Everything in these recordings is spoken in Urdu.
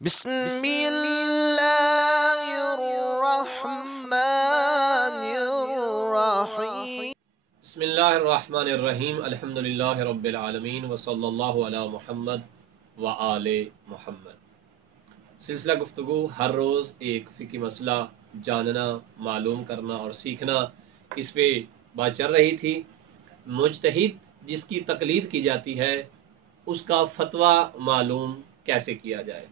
بسم اللہ الرحمن الرحیم بسم اللہ الرحمن الرحیم الحمدللہ رب العالمین وصلی اللہ علی محمد وآل محمد۔ سلسلہ گفتگو ہر روز ایک فقہی مسئلہ جاننا، معلوم کرنا اور سیکھنا، اس پہ بات چل رہی تھی۔ مجتہد جس کی تقلید کی جاتی ہے اس کا فتویٰ معلوم کیسے کیا جائے،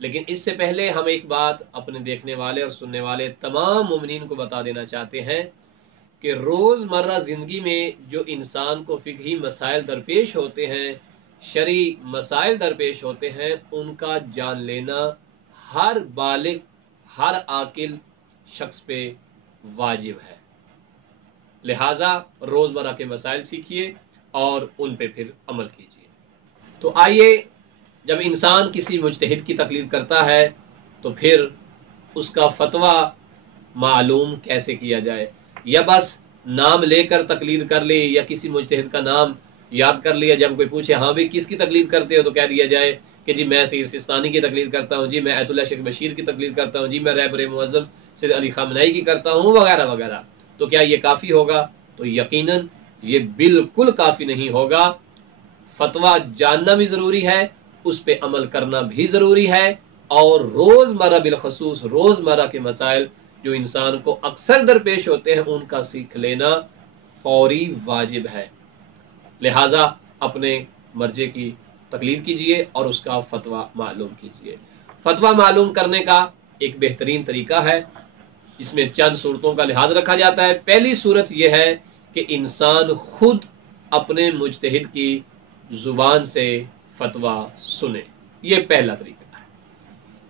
لیکن اس سے پہلے ہم ایک بات اپنے دیکھنے والے اور سننے والے تمام مومنین کو بتا دینا چاہتے ہیں کہ روزمرہ زندگی میں جو انسان کو فقہی مسائل درپیش ہوتے ہیں، شرعی مسائل درپیش ہوتے ہیں، ان کا جان لینا ہر بالغ، ہر عاقل شخص پہ واجب ہے۔ لہٰذا روزمرہ کے مسائل سیکھیے اور ان پہ پھر عمل کیجیے۔ تو آئیے، جب انسان کسی مجتہد کی تقلید کرتا ہے تو پھر اس کا فتویٰ معلوم کیسے کیا جائے، یا بس نام لے کر تقلید کر لی، یا کسی مجتہد کا نام یاد کر لیا، جب کوئی پوچھے ہاں بھی کس کی تقلید کرتے ہو تو کہہ دیا جائے کہ جی میں سید سستانی کی تقلید کرتا ہوں، جی میں ایت اللہ شیخ بشیر کی تقلید کرتا ہوں، جی میں رہبر معظم سید علی خامنہئی کی کرتا ہوں، وغیرہ وغیرہ۔ تو کیا یہ کافی ہوگا؟ تو یقیناً یہ بالکل کافی نہیں ہوگا۔ فتویٰ جاننا بھی ضروری ہے، اس پہ عمل کرنا بھی ضروری ہے، اور روزمرہ بالخصوص روزمرہ کے مسائل جو انسان کو اکثر درپیش ہوتے ہیں ان کا سیکھ لینا فوری واجب ہے۔ لہٰذا اپنے مرجع کی تقلید کیجیے اور اس کا فتویٰ معلوم کیجیے۔ فتویٰ معلوم کرنے کا ایک بہترین طریقہ ہے، اس میں چند صورتوں کا لحاظ رکھا جاتا ہے۔ پہلی صورت یہ ہے کہ انسان خود اپنے مجتہد کی زبان سے فتویٰ سنے، یہ پہلا طریقہ ہے۔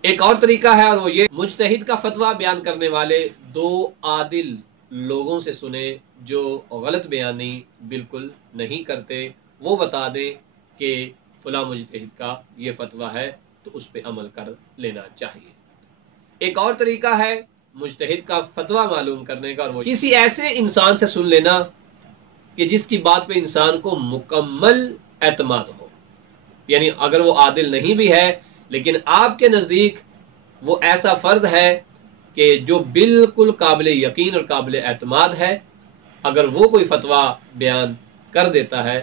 ایک اور طریقہ ہے، اور وہ یہ مجتہد کا فتویٰ بیان کرنے والے دو عادل لوگوں سے سنے جو غلط بیانی بالکل نہیں کرتے، وہ بتا دیں کہ فلاں مجتہد کا یہ فتویٰ ہے تو اس پہ عمل کر لینا چاہیے۔ ایک اور طریقہ ہے مجتہد کا فتویٰ معلوم کرنے کا، اور وہ کسی ایسے انسان سے سن لینا کہ جس کی بات پہ انسان کو مکمل اعتماد ہو، یعنی اگر وہ عادل نہیں بھی ہے لیکن آپ کے نزدیک وہ ایسا فرد ہے کہ جو بالکل قابل یقین اور قابل اعتماد ہے، اگر وہ کوئی فتویٰ بیان کر دیتا ہے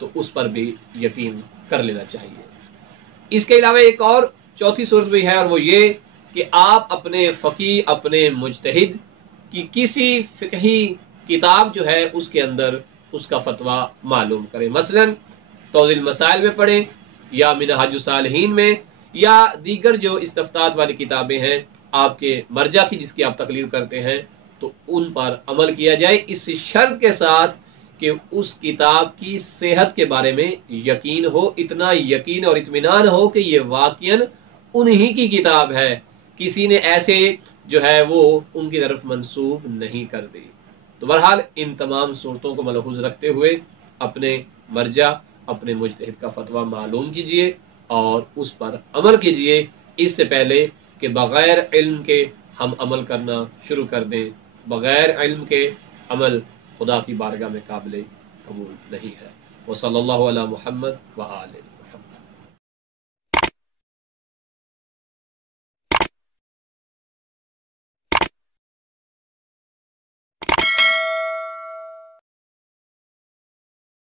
تو اس پر بھی یقین کر لینا چاہیے۔ اس کے علاوہ ایک اور چوتھی صورت بھی ہے، اور وہ یہ کہ آپ اپنے فقیہ، اپنے مجتہد کی کسی فقہی کتاب جو ہے اس کے اندر اس کا فتویٰ معلوم کریں، مثلا توضیح المسائل میں پڑھیں، یا منہاج الصالحین میں، یا دیگر جو استفتاء والی کتابیں ہیں آپ کے مرجع کی جس کی آپ تقلید کرتے ہیں، تو ان پر عمل کیا جائے، اس شرط کے ساتھ کہ اس کتاب کی صحت کے بارے میں یقین ہو، اتنا یقین اور اطمینان ہو کہ یہ واقعاً انہی کی کتاب ہے، کسی نے ایسے جو ہے وہ ان کی طرف منسوب نہیں کر دی۔ تو بہرحال ان تمام صورتوں کو ملحوظ رکھتے ہوئے اپنے مرجع، اپنے مجتہد کا فتویٰ معلوم کیجیے اور اس پر عمل کیجیے، اس سے پہلے کہ بغیر علم کے ہم عمل کرنا شروع کر دیں۔ بغیر علم کے عمل خدا کی بارگاہ میں قابل قبول نہیں ہے۔ وصلی اللہ علی محمد وآلہ